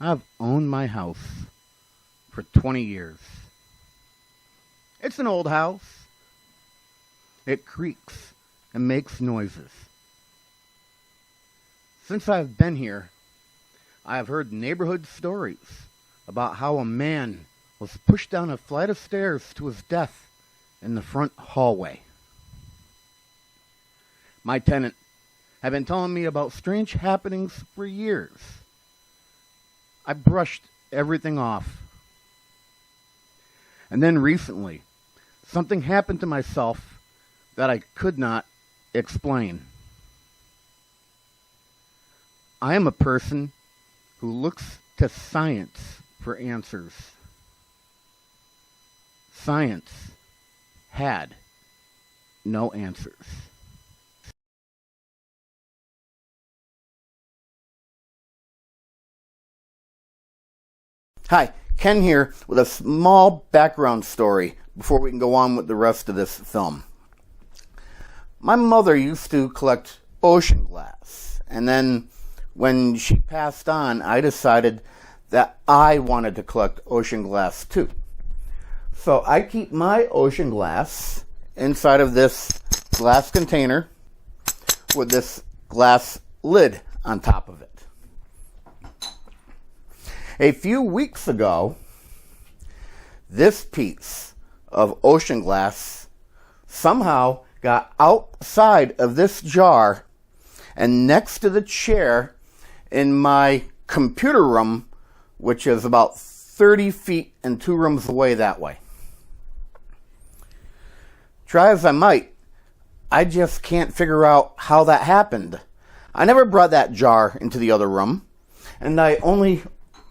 I've owned my house for 20 years. It's an old house. It creaks and makes noises. Since I've been here, I have heard neighborhood stories about how a man was pushed down a flight of stairs to his death in the front hallway. My tenant had been telling me about strange happenings for years. I brushed everything off. And then recently, something happened to myself that I could not explain. I am a person who looks to science for answers. Science had no answers. Hi, Ken here with a small background story before we can go on with the rest of this film. My mother used to collect ocean glass, and then when she passed on, I decided that I wanted to collect ocean glass too. So I keep my ocean glass inside of this glass container with this glass lid on top of it. A few weeks ago, this piece of ocean glass somehow got outside of this jar and next to the chair in my computer room, which is about 30 feet and 2 rooms away that way. Try as I might, I just can't figure out how that happened. I never brought that jar into the other room, and I only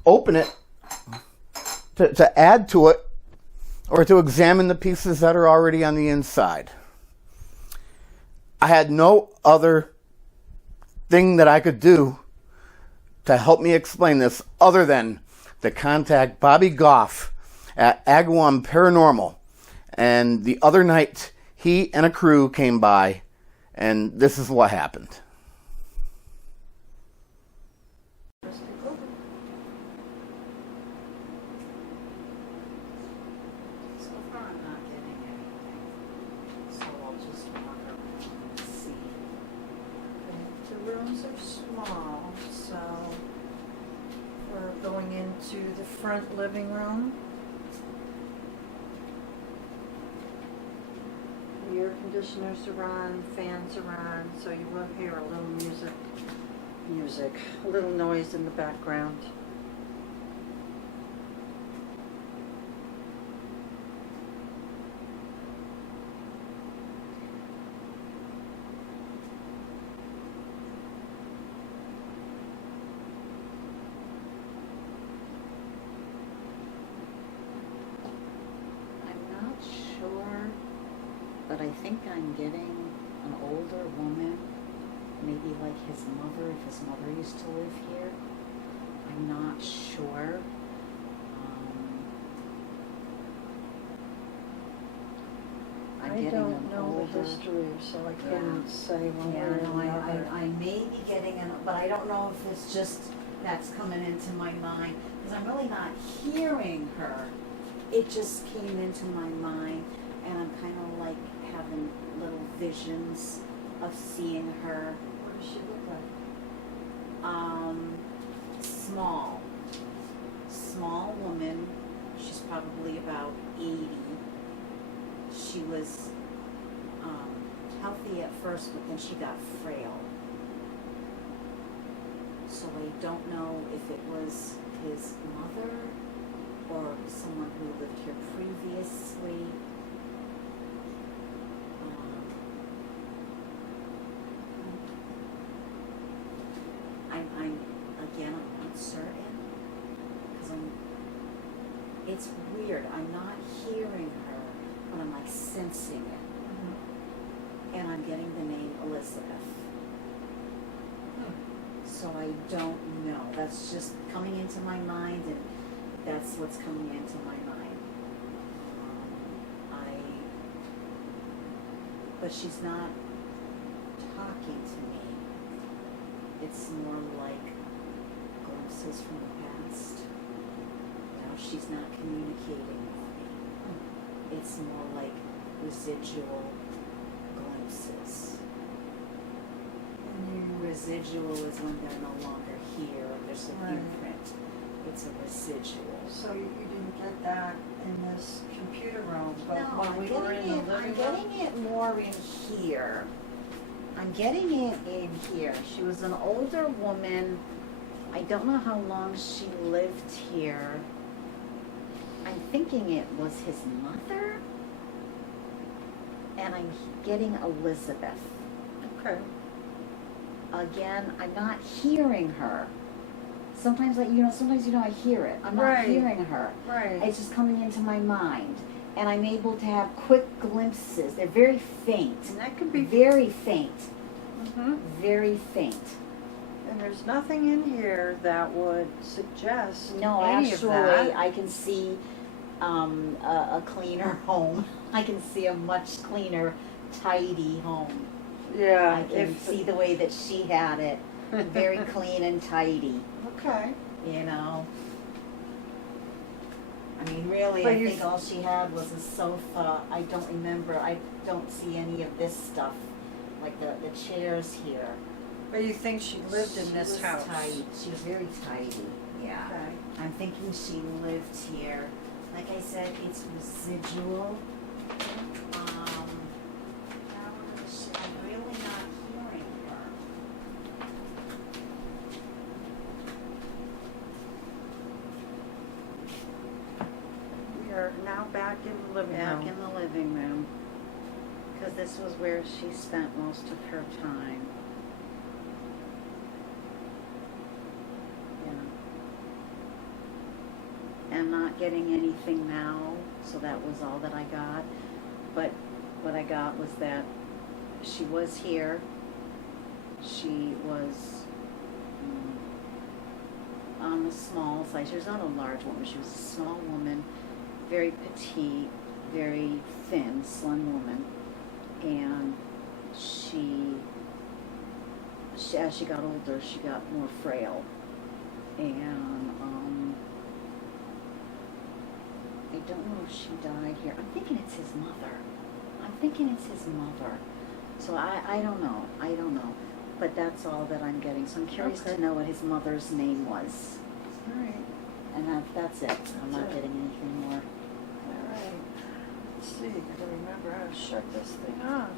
open it to add to it or to examine the pieces that are already on the inside. I had no other thing that I could do to help me explain this other than to contact Bobby Goff at Agawam Paranormal. And the other night, he and a crew came by, and this is what happened. Going into the front living room. The air conditioners are on, fans are on, so you will hear a little music, a little noise in the background. But I think I'm getting an older woman, maybe like his mother, if his mother used to live here. I'm not sure. I don't know the history, so I can't say one way or another. I may be getting but I don't know if it's just that's coming into my mind, because I'm really not hearing her. It just came into my mind, and I'm kind of like having little visions of seeing her. What does she look like? Small woman. She's probably about 80. She was healthy at first, but then she got frail. So I don't know if it was his mother or someone who lived here previously. I'm again, I'm uncertain because it's weird. I'm not hearing her, but I'm like sensing it. Mhm. And I'm getting the name Elizabeth. So I don't know. That's just coming into my mind, and that's what's coming into my mind. But she's not talking to me. It's more like glimpses from the past. Now she's not communicating with me. It's more like residual glimpses. Residual is when they're no longer here, there's an Right. imprint. It's a residual. So you didn't get that in this computer room, but No, when we were in the living I'm room? getting it more in here. I'm getting it in here. She was an older woman. I don't know how long she lived here. I'm thinking it was his mother. And I'm getting Elizabeth. Okay. Again, I'm not hearing her. Sometimes I hear it. I'm not Right. hearing her. Right. It's just coming into my mind. And I'm able to have quick glimpses. They're very faint. And that could be. Very faint. Mhm. Very faint. And there's nothing in here that would suggest No, any actually, of that. I can see a cleaner home. I can see a much cleaner, tidy home. Yeah. I can see the way that she had it. Very clean and tidy. Okay. You know. I mean, really, But I you think all she had was a sofa. I don't remember. I don't see any of this stuff, like the chairs here. But you think she lived in this She house? was tidy. She was very tidy. Yeah. Okay. I'm thinking she lived here. Like I said, it's residual. I'm really not hearing her. We are now back in the living Back room. in the living room, because this was where she spent most of her time. Yeah. I'm not getting anything now, so that was all that I got. But what I got was that she was here. She was on the small side. She was not a large woman. She was a small woman, very petite, very thin, slim woman. And she as she got older, she got more frail. And I don't know if she died here. I'm thinking it's his mother. So I don't know. But that's all that I'm getting. So I'm curious Okay. to know what his mother's name was. All right. And that's it. I'm not That's it. getting anything more. All right. Let's see. I gotta remember how to shut this thing off.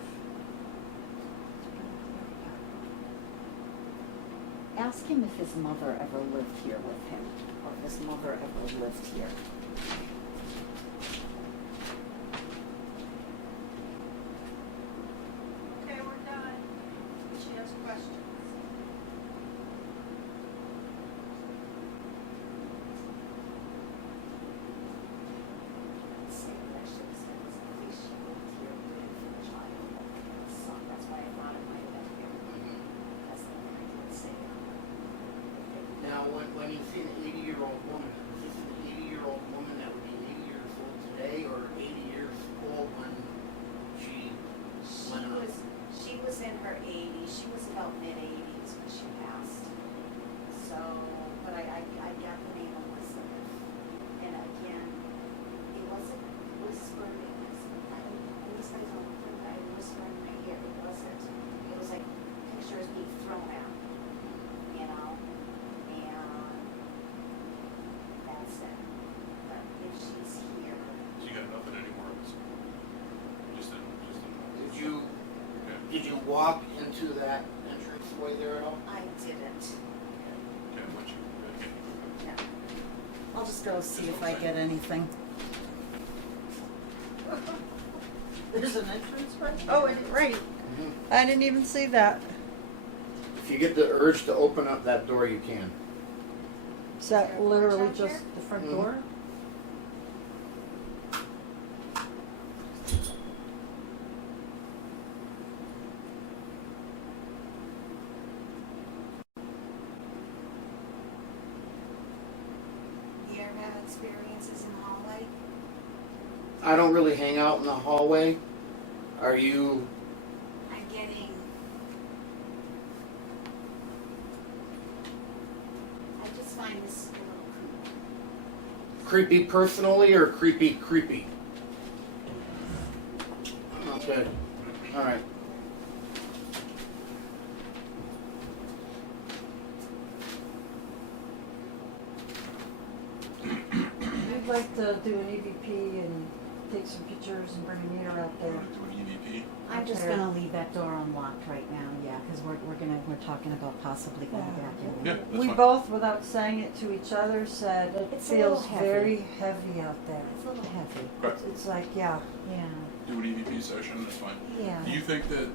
Ask him if his mother ever lived here with him, or if his mother ever lived here. Okay, we're done. She has questions. Say what I should have said is at least she lived here with a child, a son. That's why I thought it might have been here. That's the only thing I didn't say. Now, when you see an 80-year-old woman, is this an 80-year-old woman that would be 80 years old today, or 80 years old when she went on? She was in her 80s. She was about mid-80s when she passed. So, but I got the name Elizabeth. And again, it wasn't whispered. At least I don't think I whispered in my ear. It wasn't. It was like pictures being thrown out, you know? And that's it. But if she's here, So you got nothing anymore? Just a Did you, okay. walk into that entranceway there at all? I didn't. Okay, what you, okay. No. I'll just go see if I get anything. There's an entrance way? Oh, right. Mhm. I didn't even see that. If you get the urge to open up that door, you can. Is that Is there a literally porch out just here? the front Mhm. door? You ever have experiences in the hallway? I don't really hang out in the hallway. Are you? I'm getting. I just find this a little Creepy personally or creepy? Okay. All right. We'd like to do an EVP and take some pictures and bring a meter out You there. want to do an EVP? I'm just Okay. gonna leave that door unlocked right now, yeah, because we're talking about possibly going back in. Yeah, that's We fine. both, without saying it to each other, said it It's a little feels heavy. very heavy out there. It's a little heavy. Okay. It's like, yeah. Yeah, Do an EVP session, that's fine. yeah. Do you think that,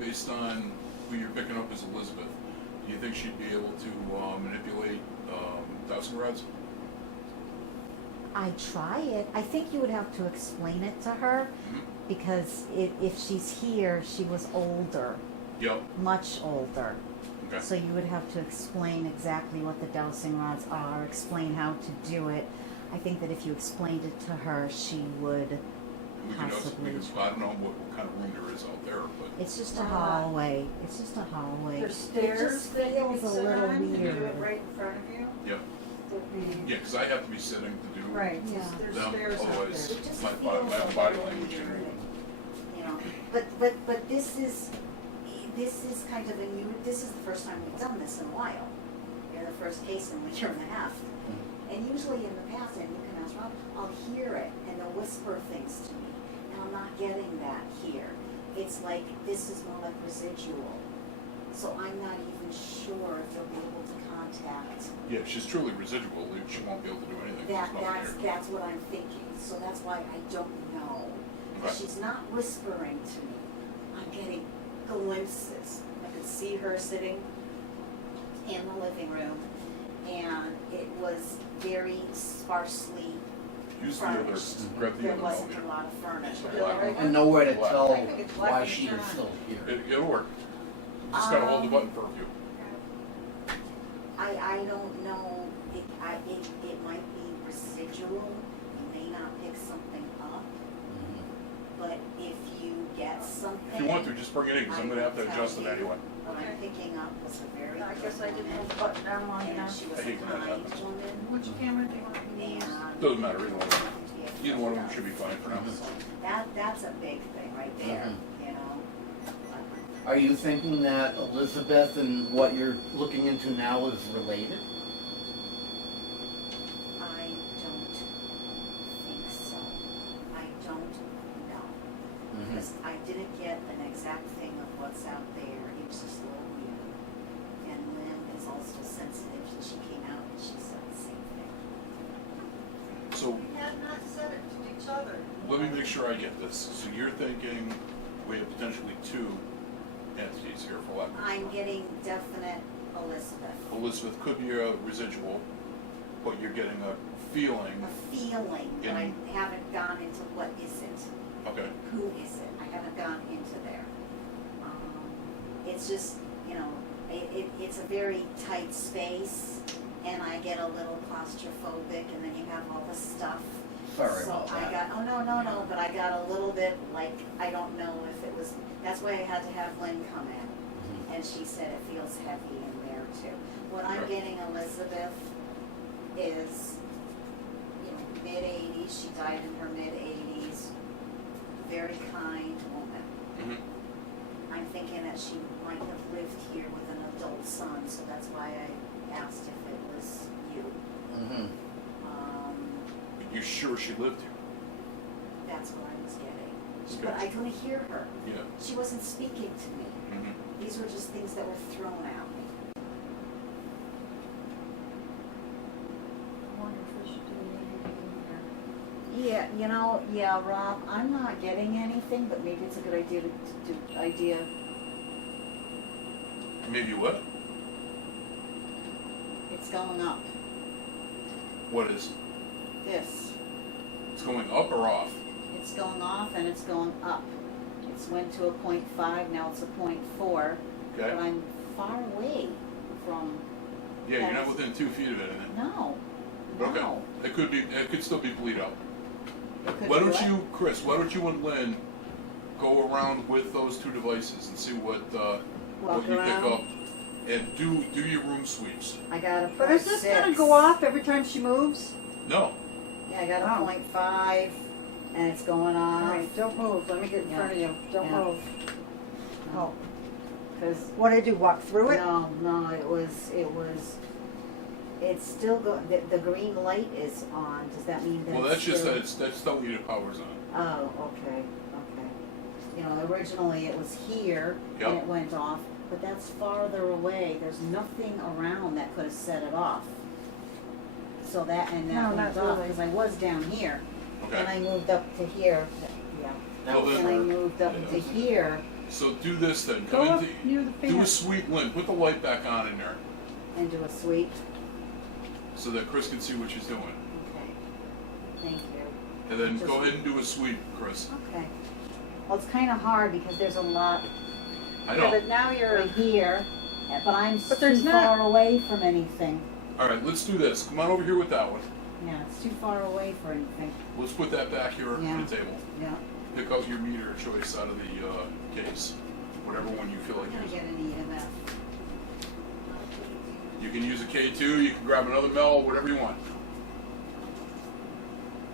based on who you're picking up as Elizabeth, do you think she'd be able to manipulate dowsing rods? I try it. I think you would have to explain it to her Mhm. because if she's here, she was older, Yep. much older. Okay. So you would have to explain exactly what the dowsing rods are, explain how to do it. I think that if you explained it to her, she would. We can also, Possibly. I don't know what kind of room there is out there, but It's just a hallway. It's just a hallway. There's It stairs just that you feels can a sit little on, and do weird. it right in front of you. yeah, There'd be, yeah, because I have to be sitting to do right, Yeah. there's them, stairs out otherwise there. It just my feels body a language little can. weird, you know. But this is kind of a new. This is the first time we've done this in a while. You're the first case in a year and a half. And usually in the past, and you can ask Rob, I'll hear it and they'll whisper things to me, and I'm not getting that here. It's like this is more like residual. So I'm not even sure if they'll be able to contact. Yeah, if she's truly residual, she won't be able to do anything. There's nothing here. That's what I'm thinking. So that's why I don't know. Okay. She's not whispering to me. I'm getting glimpses. I could see her sitting in the living room, and it was very sparsely Use the other, furnished. grab the There other wasn't elevator. a lot of furniture. Black. And nowhere to Black. tell I think it's black why and she was shine. still here. It'll work. Just gotta hold the button for a few. I don't know. It might be residual. You may not pick something up, but if you get something. If you want to, just bring it in, because I'm gonna have to adjust it anyway. What I'm picking up was a very I good guess I didn't woman, have the button down long and enough. she was I a hate when that kind happens. woman, Which camera do you want me to use? and. Doesn't matter, either one. Either one of them should be fine for now. That's a big thing right there, you know? Are you thinking that Elizabeth and what you're looking into now is related? I don't think so. I don't know. Because I didn't get an exact thing of what's out there. It was just a little weird. And Lynn is also sensitive. She came out and she said the same thing. So, We had not said it to each other. let me make sure I get this. So you're thinking we have potentially two entities here, for lack of a I'm term. getting definite Elizabeth. Elizabeth could be a residual, but you're getting a feeling. A feeling, but I haven't gone into what is it. Okay. Who is it? I haven't gone into there. It's just, you know, it's a very tight space, and I get a little claustrophobic, and then you have all the stuff. Sorry So about I that. got, no, but I got a little bit like, I don't know if it was, that's why I had to have Lynn come in, and she said it feels heavy in there too. What I'm Sure. getting Elizabeth is, you know, mid-80s, she died in her mid-80s, very kind woman. Mm-hmm. I'm thinking that she might have lived here with an adult son, so that's why I asked if it was you. Mm-hmm. Um, You sure she lived here? that's what I was getting. but I couldn't hear her. Yeah. She wasn't speaking to me. Mm-hmm. These were just things that were thrown at me. I wonder if we should do anything here. Yeah, yeah, Rob, I'm not getting anything, but maybe it's a good idea to do. Maybe what? It's going up. What is? This. It's going up or off? It's going off and it's going up. It's went to a 0.5, now it's a 0.4. But Okay. I'm far away from. Yeah, you're not Yes. within 2 feet of it. No. Okay. No. It could still be bleed out. It could Why be don't what? you, Chris? Why don't you and Lynn go around with those 2 devices and see what Walk you around. pick up, and do your room sweeps. I got a 0.6. But is this gonna go off every time she moves? No. Yeah, I got a Oh. 0.5 and it's going off. Alright, don't move, let me get in Yeah. front of you, don't Yeah. move. Oh, Because what did I do, walk through it? no, it's still the green light is on. Does that mean that Well, it's that's just still, that's telling you the power's on. Oh, okay. Originally it was here Yep. and it went off, but that's farther away. There's nothing around that could have set it off. So that No, went not off really. because I was down here and Okay. I moved up to here. Yeah. Well, And I then, moved up Yeah. to here so do this then. Go Come up into, near the do a fan. sweep, Lynn. Put the light back on in there and do a sweep. so that Chris can see what she's doing. Okay. Thank you. And then Just- go ahead and do a sweep, Chris. Okay. Well, it's kind of hard because there's a lot I Yeah, know. but now you're, right here, but I'm But too there's not- far away from anything. All right, let's do this. Come on over here with that one. Yeah, it's too far away for anything. Let's put that back here Yeah. on the table. Yeah. Pick out your meter of choice out of the case, whatever one you feel I'm like gonna using. get an EMF. You can use a K2. You can grab another Mel, whatever you want.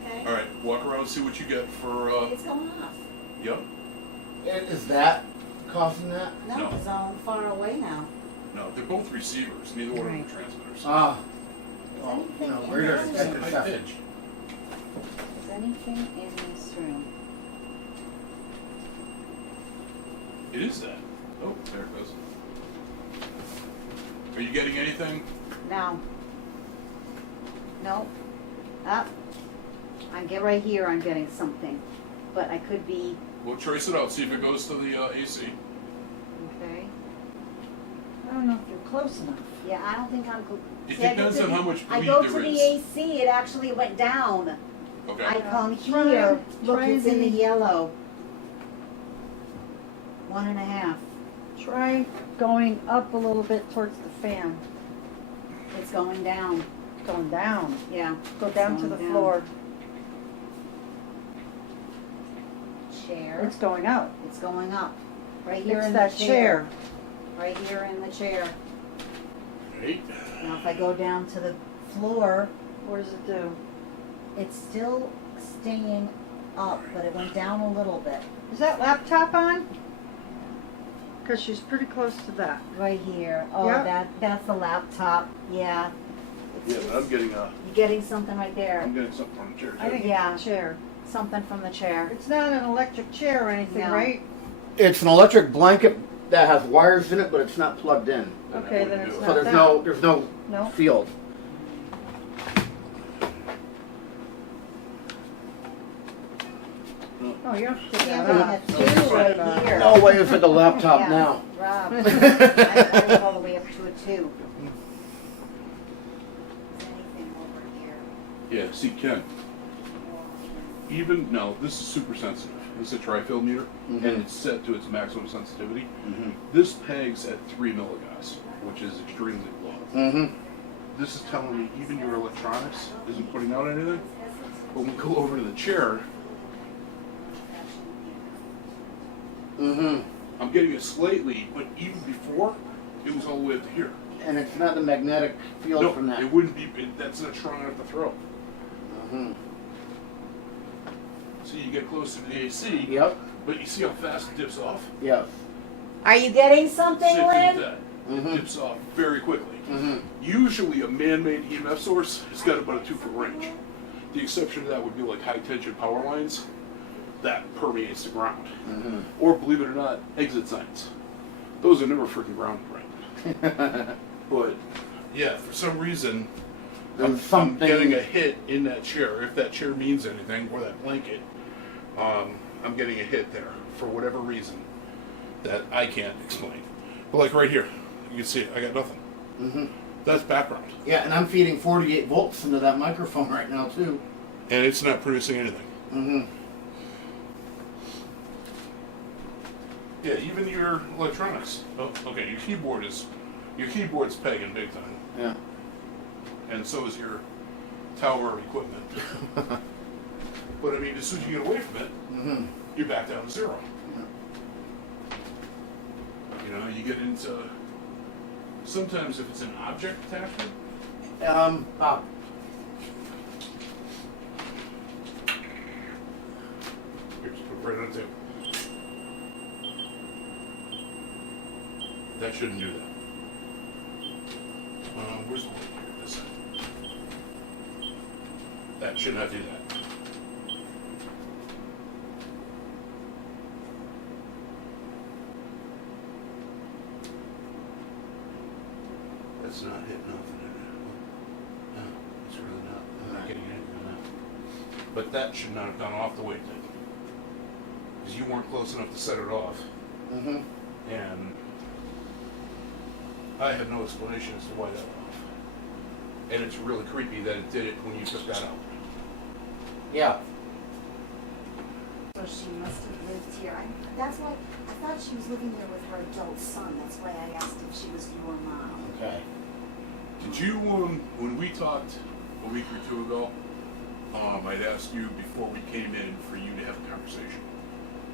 Okay. All right, walk around and see what you get for. It's going off. Yep. Is that causing that? No, No. because I'm far away now. No, they're both receivers. Neither one of them are transmitters. Ah. Is Well, anything you know, in we're this gonna room? take a High second. pitch. Is anything in this room? It is that. Oh, there it goes. Are you getting anything? No. No. Up. Right here. I'm getting something, but I could be. We'll trace it out. See if it goes to the AC. Okay. I don't know if you're close enough. Yeah, I don't think I'm. It See, I go depends to on the- how much I bleed go there to the is. AC. It actually went down. Okay. I come Try- here. Look, try it's in the the- yellow. 1.5. Try going up a little bit towards the fan, It's going down. going down. Yeah. Go down to Going the down. floor. Chair. It's going up. It's going up. Right here It's in that the chair. Right here in the chair. Right. Now if I go down to the floor, What does it do? it's still staying up, but it went down a little bit. Is that laptop on? Because she's pretty close to that. Right here. Oh, Yep. that's the laptop. Yeah. Yeah, but I'm getting You're getting something right there. getting something from the chair. I think Yeah. it's a chair. Something from the chair. It's not an electric chair or anything, No. right? It's an electric blanket that has wires in it, but it's not plugged in. Okay, then it's So not there's that. there's no No. field. Oh, you have to take Yeah, that we off. have No, two it's right fine. here. No way is it the laptop Yeah. now. Rob, I went all the way up to a 2. Is anything over here? Yeah. See, Ken. Even no, this is super sensitive. This is a tri-field meter, Mhm. and it's set to its maximum sensitivity. Mm-hmm. This pegs at 3 milligauss, which is extremely low. Mm-hmm. This is telling me even your electronics isn't putting out anything. When we go over to the chair, Mm-hmm. I'm getting it slightly, but even before, it was all the way up to here. And it's not the magnetic field No, from that. it wouldn't be. That's not strong enough to throw. Mm-hmm. So you get close to the AC, Yep. but you see how fast it dips off? Yes. Are you getting something, Same thing Lynn? with that. Mm-hmm. It dips off very quickly. Mm-hmm. Usually a man-made EMF source has got about a 2-foot range. The exception to that would be like high-tension power lines. that permeates the ground. Mm-hmm. Or believe it or not, exit signs. Those are never freaking grounded right. But yeah, for some reason, There's I'm something- getting a hit in that chair. If that chair means anything, or that blanket, I'm getting a hit there for whatever reason that I can't explain. But like right here, you can see it. I got nothing. Mm-hmm. That's background, Yeah, and I'm feeding 48 volts into that microphone right now too. and it's not producing anything. Mm-hmm. Yeah, even your electronics. Oh, okay, your keyboard's pegging big time, Yeah. and so is your tower of equipment. But I mean, as soon as you get away from it, Mm-hmm. you're back down to zero. You know, you get into sometimes if it's an object attachment. Bob. Here, just put it right on the table. That shouldn't do that. Where's the light here? This side. That should not do that. That's not hitting nothing in it. No, it's really not. I'm not getting anything on that. But that should not have gone off the way it did. Because you weren't close enough to set it off. Mm-hmm. And I have no explanation as to why that went off. And it's really creepy that it did it when you took that out. Yeah. So she must have lived here. That's why I thought she was living there with her adult son. That's why I asked if she was your mom. Okay. Did you, when we talked a week or two ago, I'd asked you before we came in for you to have a conversation.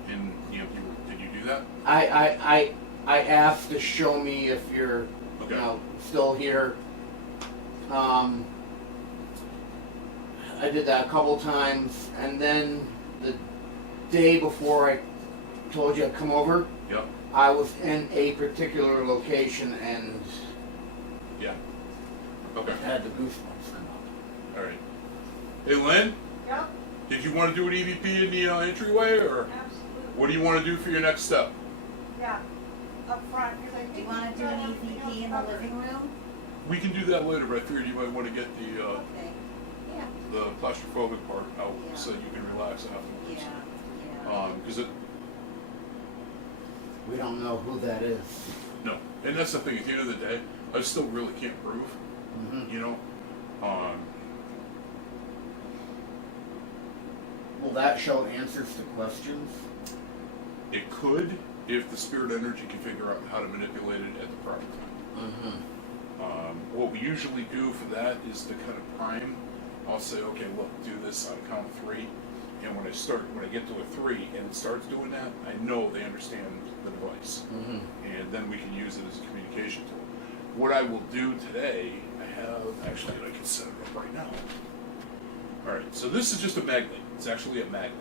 And, you know, did you do that? I asked to show me if you're Okay. still here. I did that a couple times, and then the day before I told you I'd come over, Yep. I was in a particular location and Yeah. Okay. had the goosebumps come up. All right. Hey, Lynn, Yep, did you want to do an EVP in the entryway, or absolutely. what do you want to do for your next step? Yeah, up front, because I Do think you want to do an EVP in the living room? We can do that later, but I figured you might want to get the Okay. Yeah. the claustrophobic part out Yeah. so you can relax afterwards. Yeah. Because it, We don't know who that is. no, and that's the thing. At the end of the day, I still really can't prove. Mm-hmm. You know, Will that show answers to questions? it could if the spirit energy can figure out how to manipulate it at the proper time. Mm-hmm. What we usually do for that is to kind of prime. I'll say, okay, look, do this on count of 3, and when I get to a 3 and it starts doing that, I know they understand the device. Mm-hmm. And then we can use it as a communication tool. What I will do today, I can set it up right now. Alright, so this is just a magnet. It's actually a magnet.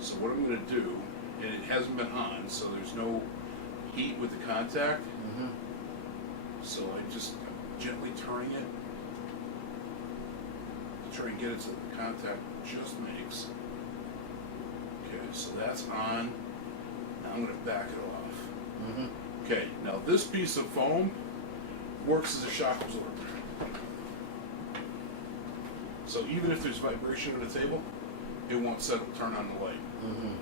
So what I'm going to do, and it hasn't been on, so there's no heat with the contact, Mm-hmm. so I'm just gently turning it to try and get it so the contact just makes. Okay, so that's on. Now I'm going to back it off. Mm-hmm. Okay, now this piece of foam works as a shock absorber. So even if there's vibration on the table, it won't turn on the light. Mm-hmm.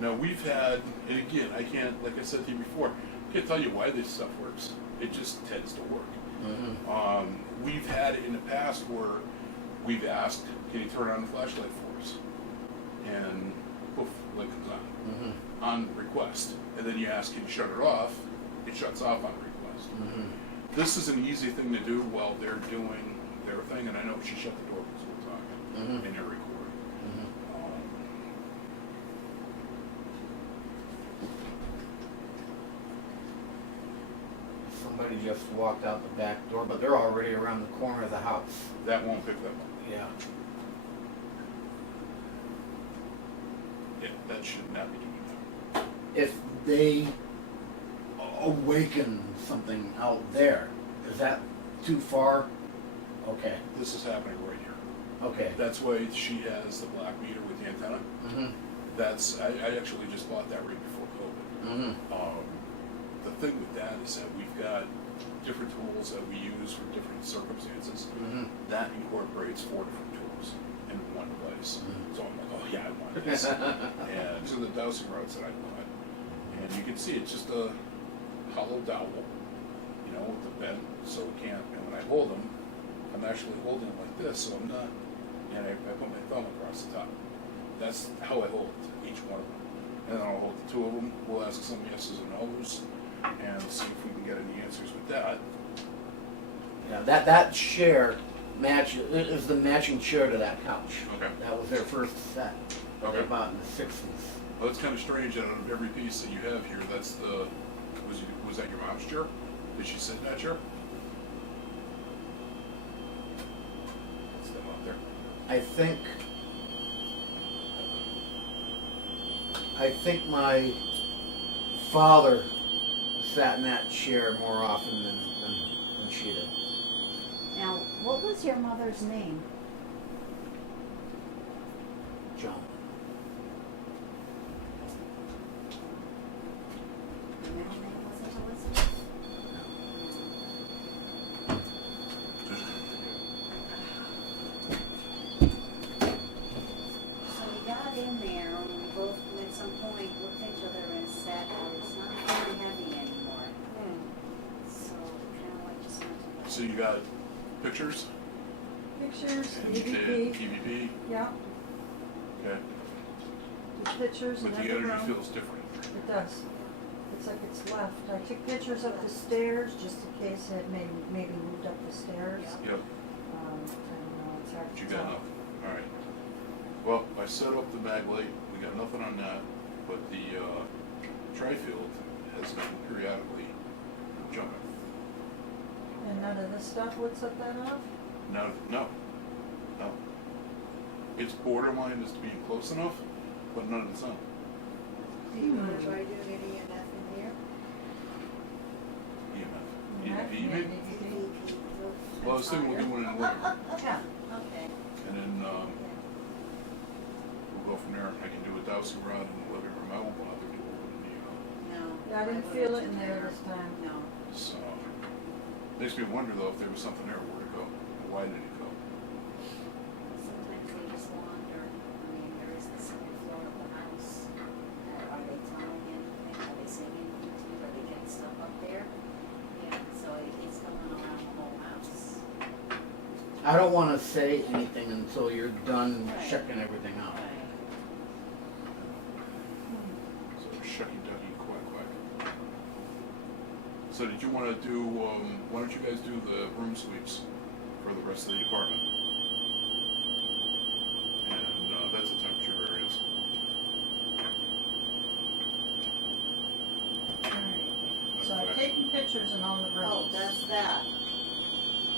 Now we've had, and again, I can't, like I said to you before, I can't tell you why this stuff works. It just tends to work. Mm-hmm. We've had it in the past where we've asked, can you turn on the flashlight for us? And poof, light comes on. Mm-hmm. On request. And then you ask, can you shut it off? It shuts off on request. Mm-hmm. This is an easy thing to do while they're doing their thing, and I know she shut the door because we're talking Mm-hmm. and you're recording. Mm-hmm. Somebody just walked out the back door, but they're already around the corner of the house. That won't pick them up. Yeah. Yeah, that should not be doing that. If they awaken something out there, is that too far? Okay. This is happening right here. Okay. That's why she has the black meter with the antenna. Mm-hmm. I actually just bought that right before COVID. Mm-hmm. The thing with that is that we've got different tools that we use for different circumstances. Mm-hmm. That incorporates 4 different tools in one place. Mhm. So I'm like, oh yeah, I want this. And these are the dowsing rods that I bought. And you can see it's just a hollow dowel, you know, with the bend, so it can't, and when I hold them, I'm actually holding them like this, so I'm not, and I put my thumb across the top. That's how I hold each one of them. And then I'll hold the 2 of them, we'll ask some yeses and nos, and see if we can get any answers with that. Yeah, that chair is the matching chair to that couch. Okay. That was their first set. They Okay. bought in the 60s. Well, it's kind of strange that out of every piece that you have here, that's the, was that your mom's chair? Did she sit in that chair? That's them out there. I think my father sat in that chair more often than she did. Now, what was your mother's name? John. Your middle name wasn't Elizabeth? So we got in there and we both at some point looked at each other and said, it's not very heavy anymore. So kind of like just went to. So you got pictures Pictures, and you did EVP, EVP, yeah, okay, the pictures but and the energy everything. feels different. It does. It's like it's left. I took pictures up the stairs just in case it had maybe moved up the stairs. Yep, And it's hard but to you tell. got enough, alright. Well, I set up the mag light, we got nothing on that, but the, tri-field has been periodically jumping. And none of this stuff would set that off? No. It's borderline as to being close enough, but none of it's on. Do you want to try doing any of that in here? EMF. Maybe. EVP? Well, I was thinking we'll do one in the living room, Yeah. Okay. and then, we'll go from there. I can do a dowsing rod in the living room, I won't bother to open the, No. Yeah, I didn't feel it in there this time. No. so. Makes me wonder though, if there was something there, where'd it go? Why did it go? Sometimes they just wander. I mean, there is the second floor of the house. Are they telling anything? Are they saying anything to you? Are they getting stuff up there? Yeah, so it's going around the whole house. I don't want to say anything until you're done Right. checking everything out. Right. So shucky ducky quack quack. So did you wanna do, why don't you guys do the room sweeps for the rest of the apartment? And, that's a temperature variance. Alright. So I've taken pictures in all the rooms. Oh, that's that.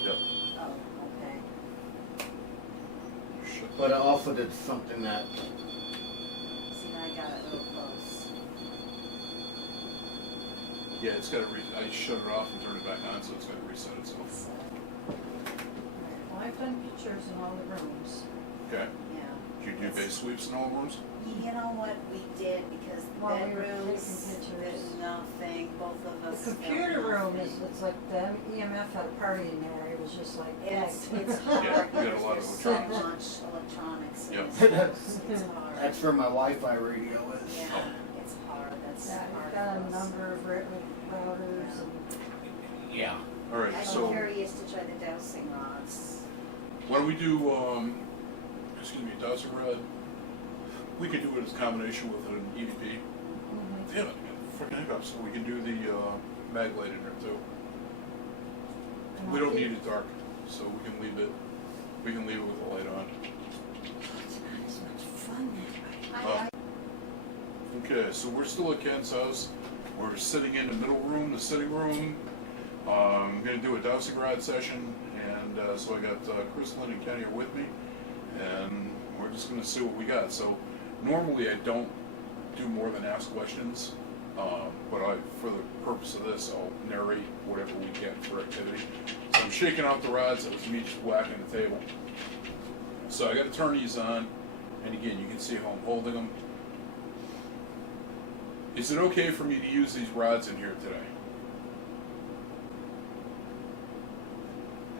Yep. Oh, okay. Shut But I also did something that See, now I got it a little close. Yeah, it's gotta I shut it off and turned it back on, so it's gotta reset itself. So, Well, I've done pictures in all the rooms. Okay, yeah. did you do base sweeps in all rooms? You know what we did, because the While we were bedrooms, taking there's pictures. nothing, both of us. The felt computer room is, nothing. it's like the EMF had a party in there. It was just like, It's packed. hard, Yeah, we got a because lot of there's so electronics. much electronics in Yep. this house, it's hard. that's where my Wi-Fi radio is. Yeah, it's hard, that's Yeah, hard I've got a for us. number of routers and. Yeah. Alright, I'd so be curious to try the dowsing rods. why don't we do, dowsing rod? We could do it as a combination with an EVP. Damn it, freaking hiccups, we can do the, mag light in there too. We don't need it dark, so we can leave it with the light on. It's much fun. Oh. Okay, so we're still at Ken's house. We're sitting in the middle room, the sitting room. I'm gonna do a dowsing rod session, and so I got Chris, Lynn, and Kenny are with me, and we're just gonna see what we got. So normally I don't do more than ask questions, but for the purpose of this, I'll narrate whatever we get for activity. So I'm shaking out the rods. That was me just whacking the table. So I got to turn these on, and again, you can see how I'm holding them. Is it okay for me to use these rods in here today?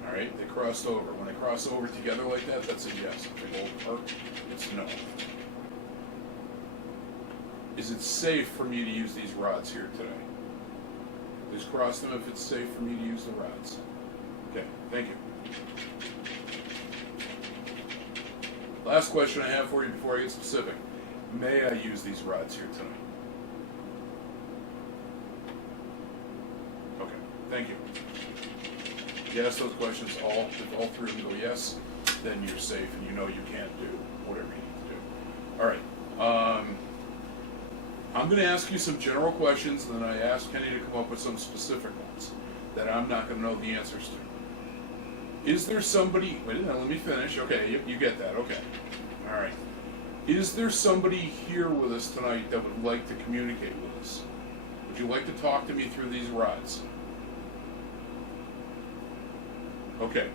All right, they crossed over. When they cross over together like that, that's a yes. If they go apart, it's no. Is it safe for me to use these rods here today? Please cross them if it's safe for me to use the rods. Okay, thank you. Last question I have for you before I get specific. May I use these rods here tonight? Okay, thank you. If you ask those questions, if all three of them go yes, then you're safe and you know you can't do whatever you need to do. All right. I'm going to ask you some general questions, and then I ask Kenny to come up with some specific ones that I'm not going to know the answers to. Is there somebody, wait, let me finish. Okay, you get that, okay. All right. Is there somebody here with us tonight that would like to communicate with us? Would you like to talk to me through these rods? Okay.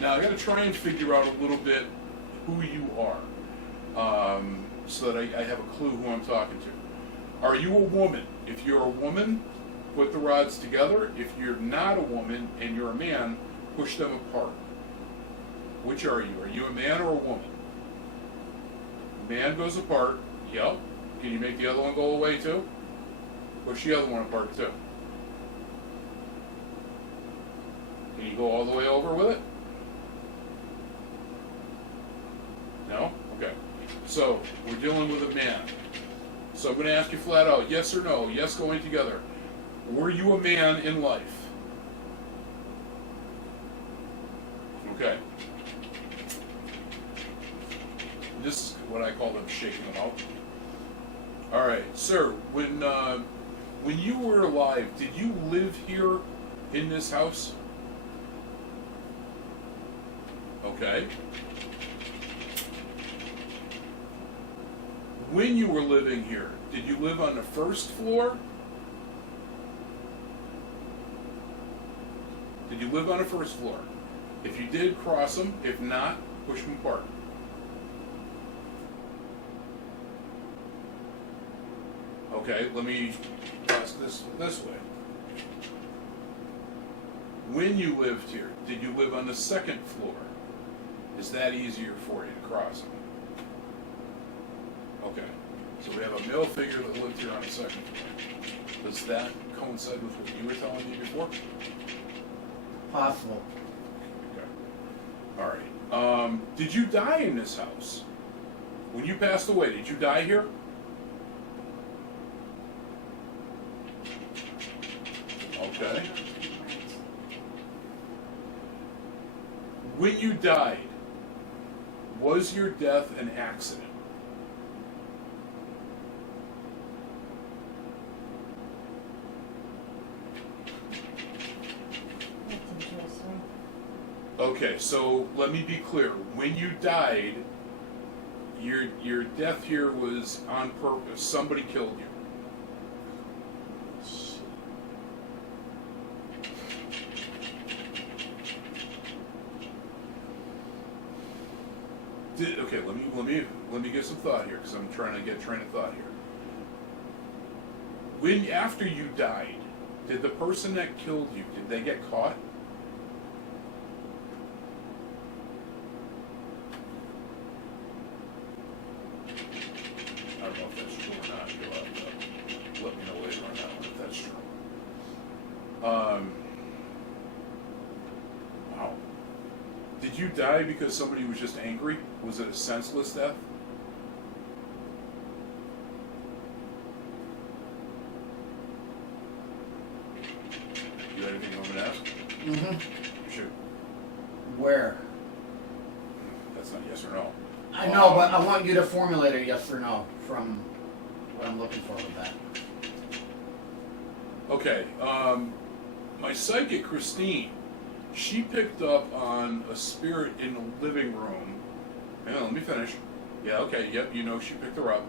Now I got to try and figure out a little bit who you are, so that I have a clue who I'm talking to. Are you a woman? If you're a woman, put the rods together. If you're not a woman and you're a man, push them apart. Which are you? Are you a man or a woman? Man goes apart. Yep. Can you make the other one go away too? Push the other one apart too. Can you go all the way over with it? No? Okay. So, we're dealing with a man. So I'm going to ask you flat out, yes or no, yes going together. Were you a man in life? Okay. This is what I call them shaking them out. All right, sir, when you were alive, did you live here in this house? Okay. When you were living here, did you live on the first floor? Did you live on the first floor? If you did, cross them. If not, push them apart. Okay, let me ask this way. When you lived here, did you live on the second floor? Is that easier for you to cross them? Okay, so we have a male figure that lived here on the second floor. Does that coincide with what you were telling me before? Possible. Okay. All right. Did you die in this house? When you passed away, did you die here? Okay. When you died, was your death an accident? That's interesting. Okay, so let me be clear. When you died, your death here was on purpose. Somebody killed you. Okay, let me get some thought here because I'm trying to get train of thought here. When after you died, did the person that killed you, did they get caught? I don't know if that's true or not. You'll have to let me know later on that one if that's true. Wow. Did you die because somebody was just angry? Was it a senseless death? You got anything you want me to ask? Mm-hmm. Shoot. Where? That's not yes or no. I know, but I want you to formulate a yes or no from what I'm looking for with that. Okay. My psychic, Christine, she picked up on a spirit in the living room. Hang on, let me finish. Yeah, okay, yep, you know she picked her up.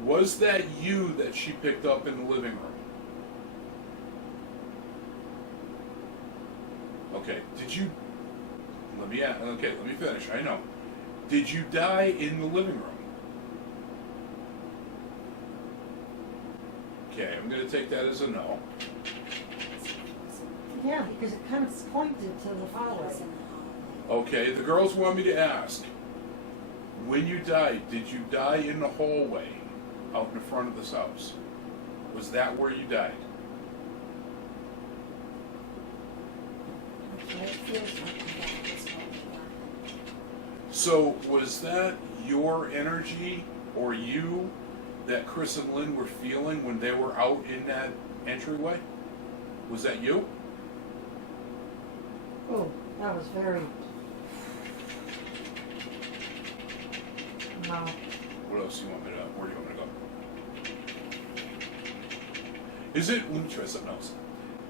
Was that you that she picked up in the living room? Okay, did you... let me finish, I know. Did you die in the living room? Okay, I'm going to take that as a no. Yeah, because it kind of pointed to the hallway. Okay, the girls want me to ask, when you died, did you die in the hallway out in the front of this house? Was that where you died? Okay, it feels like that was what we got. So was that your energy or you that Chris and Lynn were feeling when they were out in that entryway? Was that you? Oh, that was very. No. What else do you want me to, where do you want me to go? Is it, let me try something else.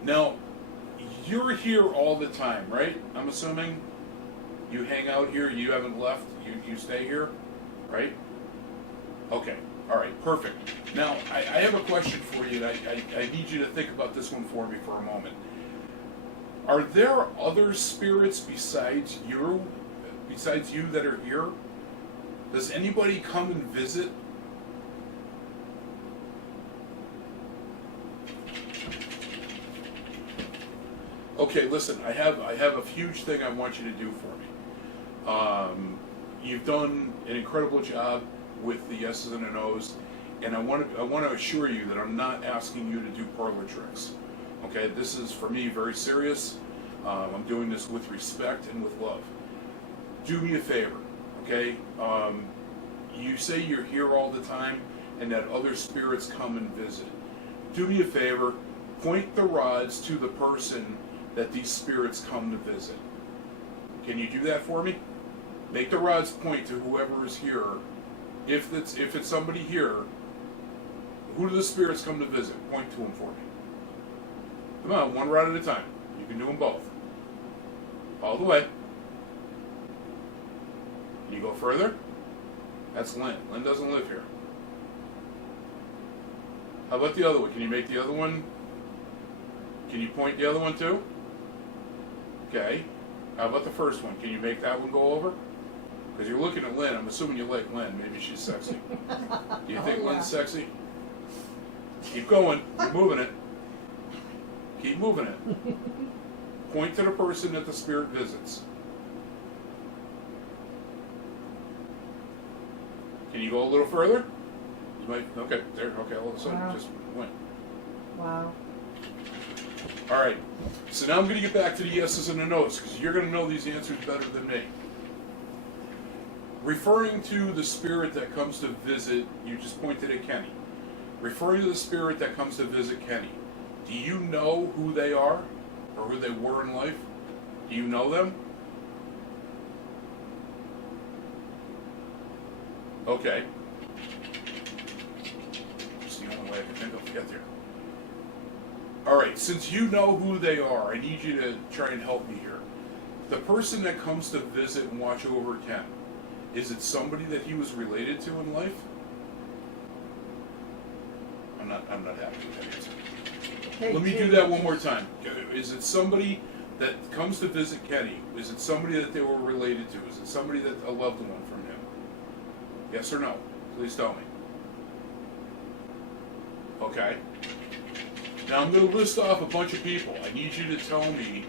Now, you're here all the time, right? I'm assuming you hang out here, you haven't left, you stay here, right? Okay, all right, perfect. Now, I have a question for you, and I need you to think about this one for me for a moment. Are there other spirits besides you that are here? Does anybody come and visit? Okay, listen, I have a huge thing I want you to do for me. You've done an incredible job with the yeses and the nos, and I want to assure you that I'm not asking you to do parlor tricks. Okay, this is for me very serious. I'm doing this with respect and with love. Do me a favor, okay? You say you're here all the time and that other spirits come and visit. Do me a favor, point the rods to the person that these spirits come to visit. Can you do that for me? Make the rods point to whoever is here. If it's somebody here, who do the spirits come to visit? Point to them for me. Come on, one rod at a time. You can do them both. All the way. Can you go further? That's Lynn. Lynn doesn't live here. How about the other one? Can you make the other one? Can you point the other one too? Okay. How about the first one? Can you make that one go over? Because you're looking at Lynn. I'm assuming you like Lynn. Maybe she's sexy. Do you think Oh, yeah. Lynn's sexy? Keep going. Keep moving it. Keep moving it. Point to the person that the spirit visits. Can you go a little further? You might. Okay, there. Okay, all of a sudden, Wow. just went. Wow. All right. So now I'm going to get back to the yeses and the nos because you're going to know these answers better than me. Referring to the spirit that comes to visit, you just pointed at Kenny. Referring to the spirit that comes to visit Kenny, do you know who they are or who they were in life? Do you know them? Okay. It's the only way I can think of to get there. All right, since you know who they are, I need you to try and help me here. The person that comes to visit and watch over Ken, is it somebody that he was related to in life? I'm not happy with that answer. Hey, Let me do Jim. that one more time. Is it somebody that comes to visit Kenny? Is it somebody that they were related to? Is it somebody that a loved one from him? Yes or no? Please tell me. Okay. Now I'm going to list off a bunch of people. I need you to tell me.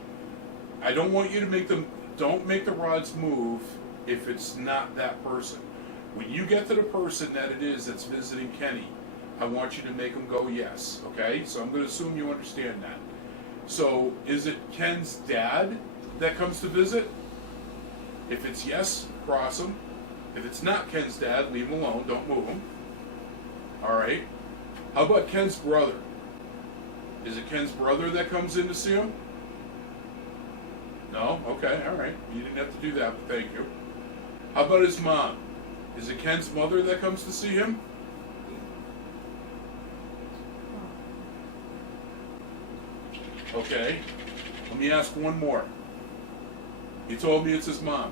I don't want you to make them. Don't make the rods move if it's not that person. When you get to the person that it is that's visiting Kenny, I want you to make them go yes. Okay? So I'm going to assume you understand that. So is it Ken's dad that comes to visit? If it's yes, cross him. If it's not Ken's dad, leave him alone. Don't move him. All right. How about Ken's brother? Is it Ken's brother that comes in to see him? No? Okay, all right. You didn't have to do that, but thank you. How about his mom? Is it Ken's mother that comes to see him? Okay. Let me ask one more. He told me it's his mom.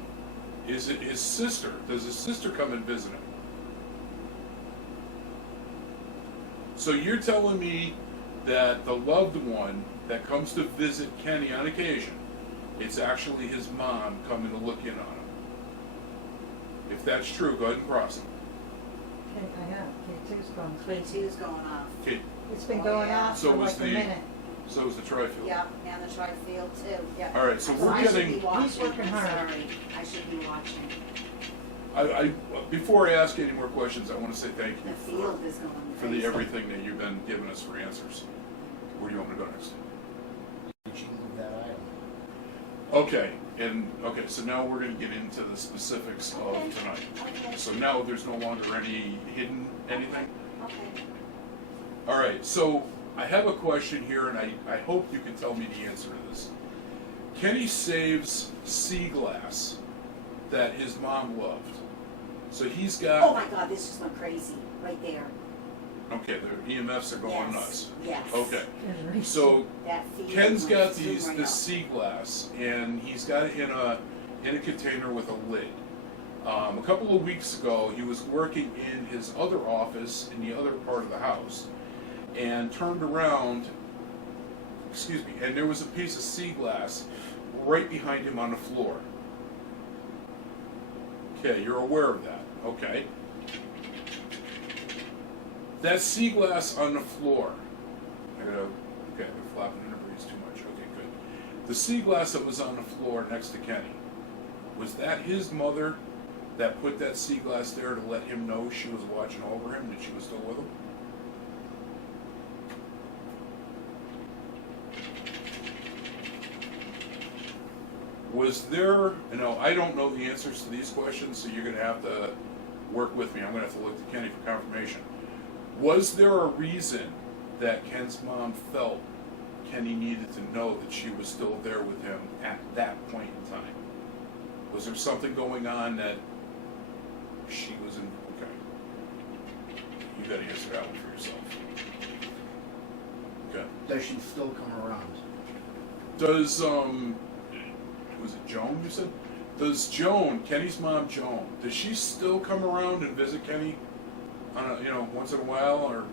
Is it his sister? Does his sister come and visit him? So you're telling me that the loved one that comes to visit Kenny on occasion, it's actually his mom coming to look in on him. If that's true, go ahead and cross them. I have, K2's gone crazy. K2's going off. Okay, It's been Oh, going yeah. off So for was like a the- minute. so is the tri-field. Yep, and the tri-field too, yep. All right, so we're I should getting- be watching. He's working hard. Sorry, I should be watching. I before I ask any more questions, I want to say thank you The field is going for crazy. the everything that you've been giving us for answers. Where do you want me to go next? Did you move that item? Okay, so now we're going to get into the specifics Okay. of tonight. Okay, So now there's no longer any hidden anything? okay. All right, so I have a question here, and I hope you can tell me the answer to this. Kenny saves sea glass that his mom loved. So he's got, Oh my God, this just went crazy, right there. okay, the EMFs are going Yes, nuts. yes. Okay, so That field Ken's went got zooming this up. sea glass, and he's got it in a container with a lid. A couple of weeks ago, he was working in his other office in the other part of the house, and turned around. Excuse me, and there was a piece of sea glass right behind him on the floor. Okay, you're aware of that. Okay. That sea glass on the floor. Okay, they're flapping in the breeze too much. Okay, good. The sea glass that was on the floor next to Kenny, was that his mother that put that sea glass there to let him know she was watching over him, that she was still with him? Was there, I don't know the answers to these questions, so you're going to have to work with me. I'm going to have to look to Kenny for confirmation. Was there a reason that Ken's mom felt Kenny needed to know that she was still there with him at that point in time? Was there something going on that she was in? Okay. You got to answer that one for yourself. Okay. Does she still come around? Does, was it Joan you said? Does Joan, Kenny's mom Joan, does she still come around and visit Kenny on a, once in a while, or?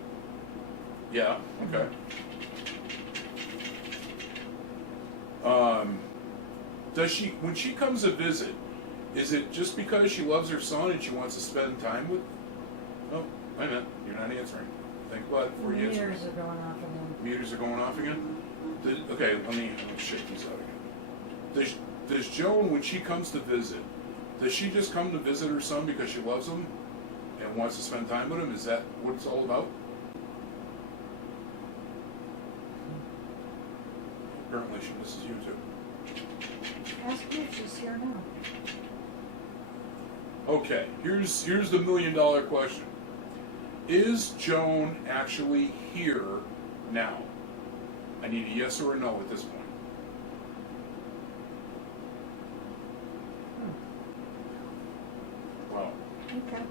Yeah, okay. Does she, when she comes to visit, is it just because she loves her son and she wants to spend time with? Oh, wait a minute, you're not answering. Think about it before you answer. Meters are going off again. Meters are going off again? Okay, let me shake these out again. Does Joan, when she comes to visit, does she just come to visit her son because she loves him and wants to spend time with him? Is that what it's all about? Apparently she misses you too. Ask her if she's here now. Okay, here's the $1 million question. Is Joan actually here now? I need a yes or a no at this point. Wow. Okay.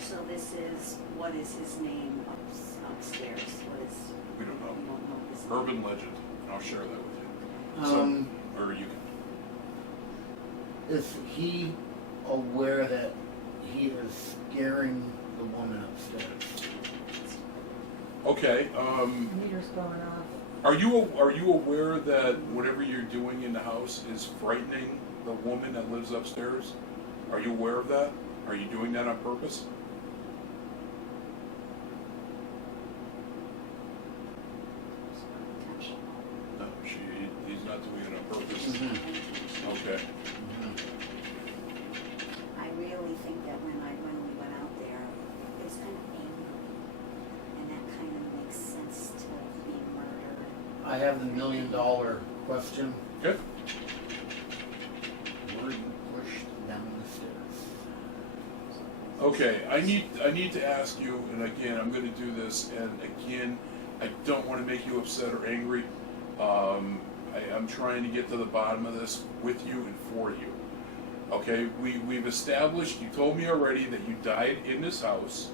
So this is, what is his name upstairs? What is, We don't you know. won't know his name. Urban legend. I'll share that with you. Or you can. Is he aware that he is scaring the woman upstairs? Okay. Meters going off. Are you aware that whatever you're doing in the house is frightening the woman that lives upstairs? Are you aware of that? Are you doing that on purpose? Intentional. No, he's not doing it on purpose. Mm-hmm. Okay. I really think that when we went out there, it was kind of angry, and that kind of makes sense to be murdered. I have the $1 million question. Okay. Were you pushed down the stairs? Okay, I need to ask you, and again, I'm going to do this, and again, I don't want to make you upset or angry. I'm trying to get to the bottom of this with you and for you. Okay, we've established, you told me already that you died in this house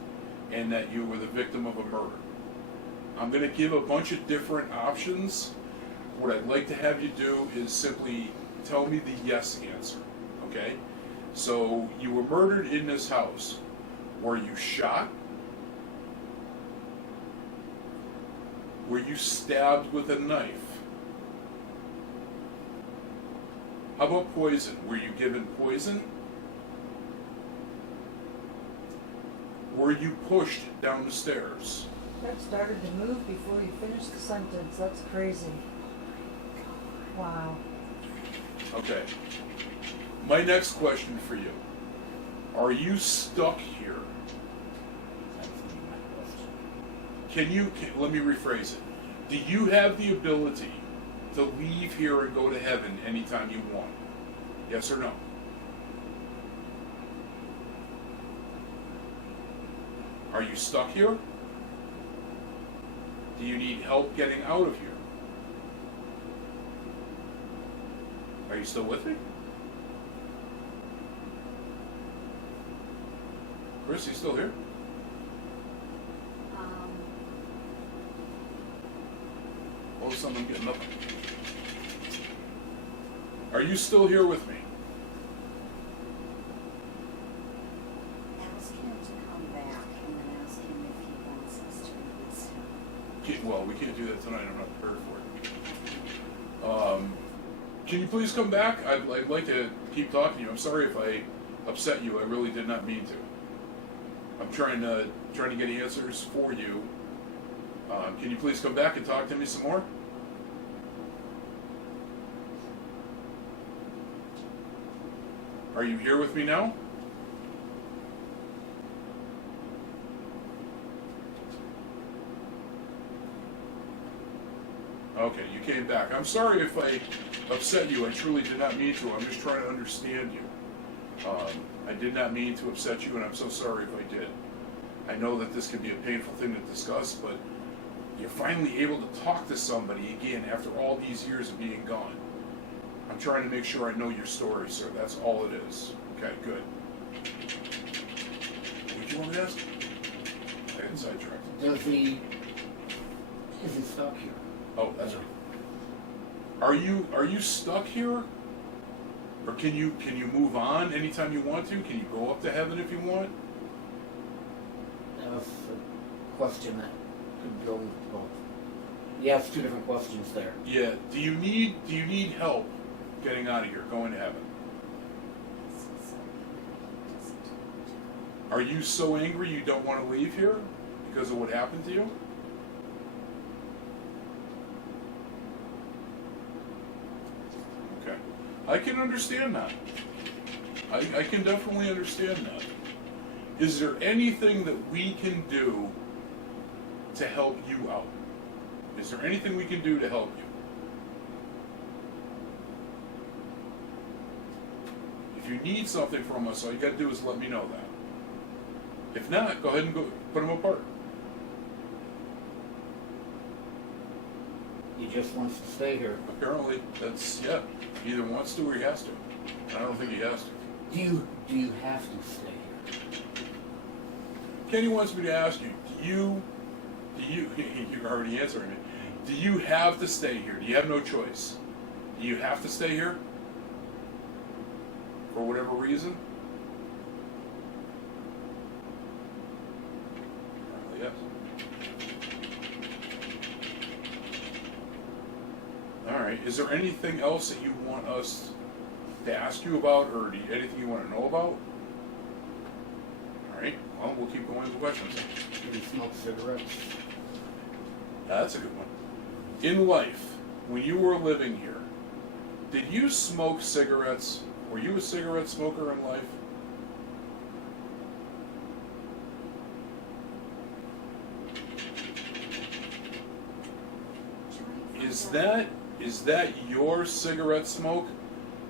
and that you were the victim of a murder. I'm going to give a bunch of different options. What I'd like to have you do is simply tell me the yes answer, okay? So, you were murdered in this house. Were you shot? Were you stabbed with a knife? How about poison? Were you given poison? Were you pushed down the stairs? That started to move before you finished the sentence. That's crazy. Wow. Okay. My next question for you. Are you stuck here? That's gonna be my question. Let me rephrase it. Do you have the ability to leave here and go to heaven anytime you want? Yes or no? Are you stuck here? Do you need help getting out of here? Are you still with me? Chris, you still here? All of a sudden I'm getting nothing. Are you still here with me? Ask him to come back and then ask him if he wants us to release him. Well, we can't do that tonight. I'm not prepared for it. Can you please come back? I'd like to keep talking to you. I'm sorry if I upset you. I really did not mean to. I'm trying to get answers for you. Can you please come back and talk to me some more? Are you here with me now? Okay, you came back. I'm sorry if I upset you. I truly did not mean to. I'm just trying to understand you. I did not mean to upset you, and I'm so sorry if I did. I know that this can be a painful thing to discuss, but you're finally able to talk to somebody again after all these years of being gone. I'm trying to make sure I know your story, sir. That's all it is. Okay, good. What did you want me to ask? I got sidetracked. Is he stuck here? Oh, that's right. Are you stuck here? Or can you move on anytime you want to? Can you go up to heaven if you want? That was a question that could go with both. You asked two different questions there. Yeah. Do you need help getting out of here, going to heaven? Are you so angry you don't want to leave here because of what happened to you? Okay. I can understand that. I can definitely understand that. Is there anything that we can do to help you out? Is there anything we can do to help you? If you need something from us, all you gotta do is let me know that. If not, go ahead and go put them apart. He just wants to stay here. Apparently, that's, yeah, he either wants to or he has to. I don't think he has to. Do you have to stay here? Kenny wants me to ask you, you're already answering it. Do you have to stay here? Do you have no choice? Do you have to stay here? For whatever reason? Apparently, yes. Alright, is there anything else that you want us to ask you about, or anything you want to know about? Alright, well, we'll keep going with the questions. Did he smoke cigarettes? That's a good one. In life, when you were living here, did you smoke cigarettes? Were you a cigarette smoker in life? Is that your cigarette smoke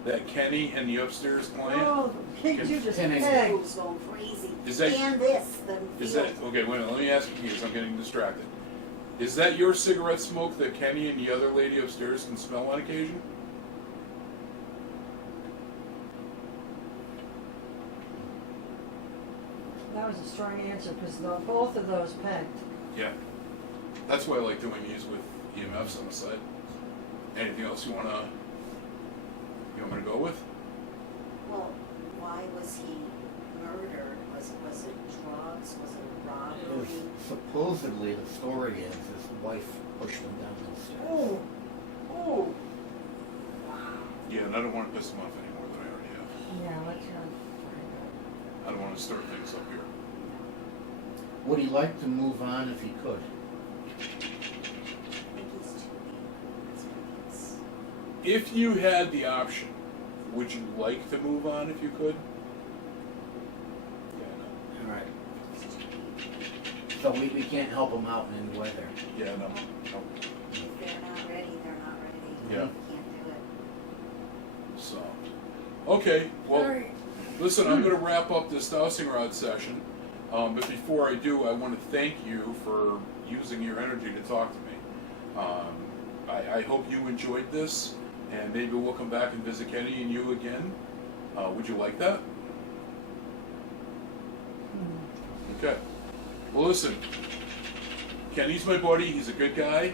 that Kenny and the upstairs client? Oh, you just Kenny. pegged. Who's going crazy? Is that- And this, the Is that okay? Wait a minute. Let me ask you because I'm getting distracted. Is that your cigarette smoke that Kenny and the other lady upstairs can smell on occasion? That was a strong answer because both of those pegged. Yeah. That's why I like doing these with EMFs on the side. Anything else you want me to go with? Well, why was he murdered? Was it drugs? Was it a It robbery? was, supposedly the story is his wife pushed him down the stairs. Oh, oh, wow. Yeah, and I don't want to piss them off any more than I already have. Yeah, let's I don't want to stir things up here. Would he like to move on if he could? I think he's too big. That's what he's. If you had the option, would you like to move on if you could? Yeah, All right. So we can't help him out in any way there. no. Yeah, no. If they're not ready, they're not ready. Yeah. Can't do it. So, okay, well, listen, I'm going to wrap up this dowsing rod session. But before I do, I want to thank you for using your energy to talk to me. I hope you enjoyed this, and maybe we'll come back and visit Kenny and you again. Would you like that? Okay. Well, listen, Kenny's my buddy. He's a good guy.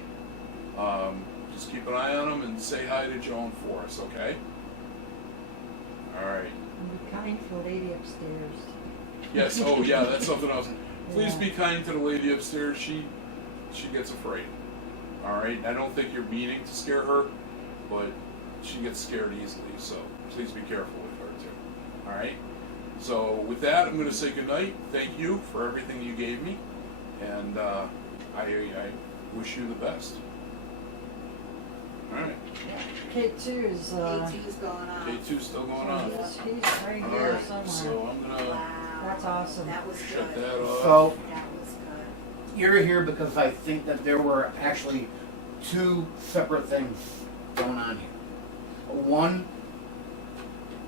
Just keep an eye on him and say hi to Joan for us, okay? All right. be kind to the lady upstairs. Yes. Oh, yeah. That's something else. Please Yeah. be kind to the lady upstairs. She gets afraid. All right. I don't think you're meaning to scare her, but she gets scared easily. So please be careful with her too. All right. So with that, I'm going to say goodnight. Thank you for everything you gave me, and I wish you the best. All right. K2's, K2's going on. K2's still going on. he's right All here right. somewhere. So I'm gonna Wow. That's awesome. That was shut good. that off. So That was good. you're here because I think that there were actually two separate things going on here. One,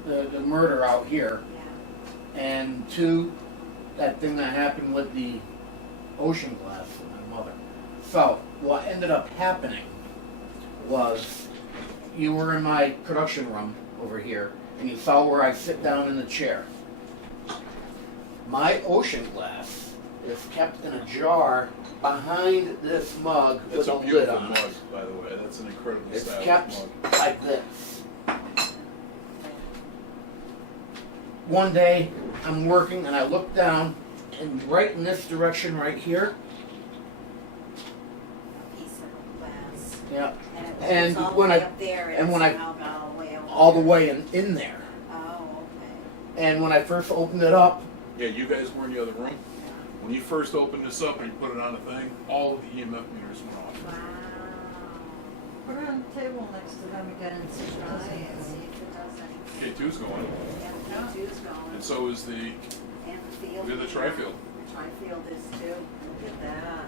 the murder out here, Yeah. and two, that thing that happened with the ocean glass with my mother. So what ended up happening was you were in my production room over here, and you saw where I sit down in the chair. My ocean glass is kept in a jar behind this mug That's with a a lid beautiful on mug, it. by the way. That's an incredibly It's stylish kept mug. like this. One day, I'm working and I look down, and right in this direction right here, A piece of glass. yeah, And And it was all the when way I- up there, and when I- somehow got all the way over all the there. way in there. Oh, okay. And when I first opened it up, Yeah, you guys were in the other room. Yeah. When you first opened this up and you put it on the thing, all of the EMF meters went off. Wow. Put it on the table next to them again and see if it does Try it, see anything. if it does anything. K2's going, Yeah, K2's going. and so is the And the field. look at the tri-field. The tri-field is too. Look at that.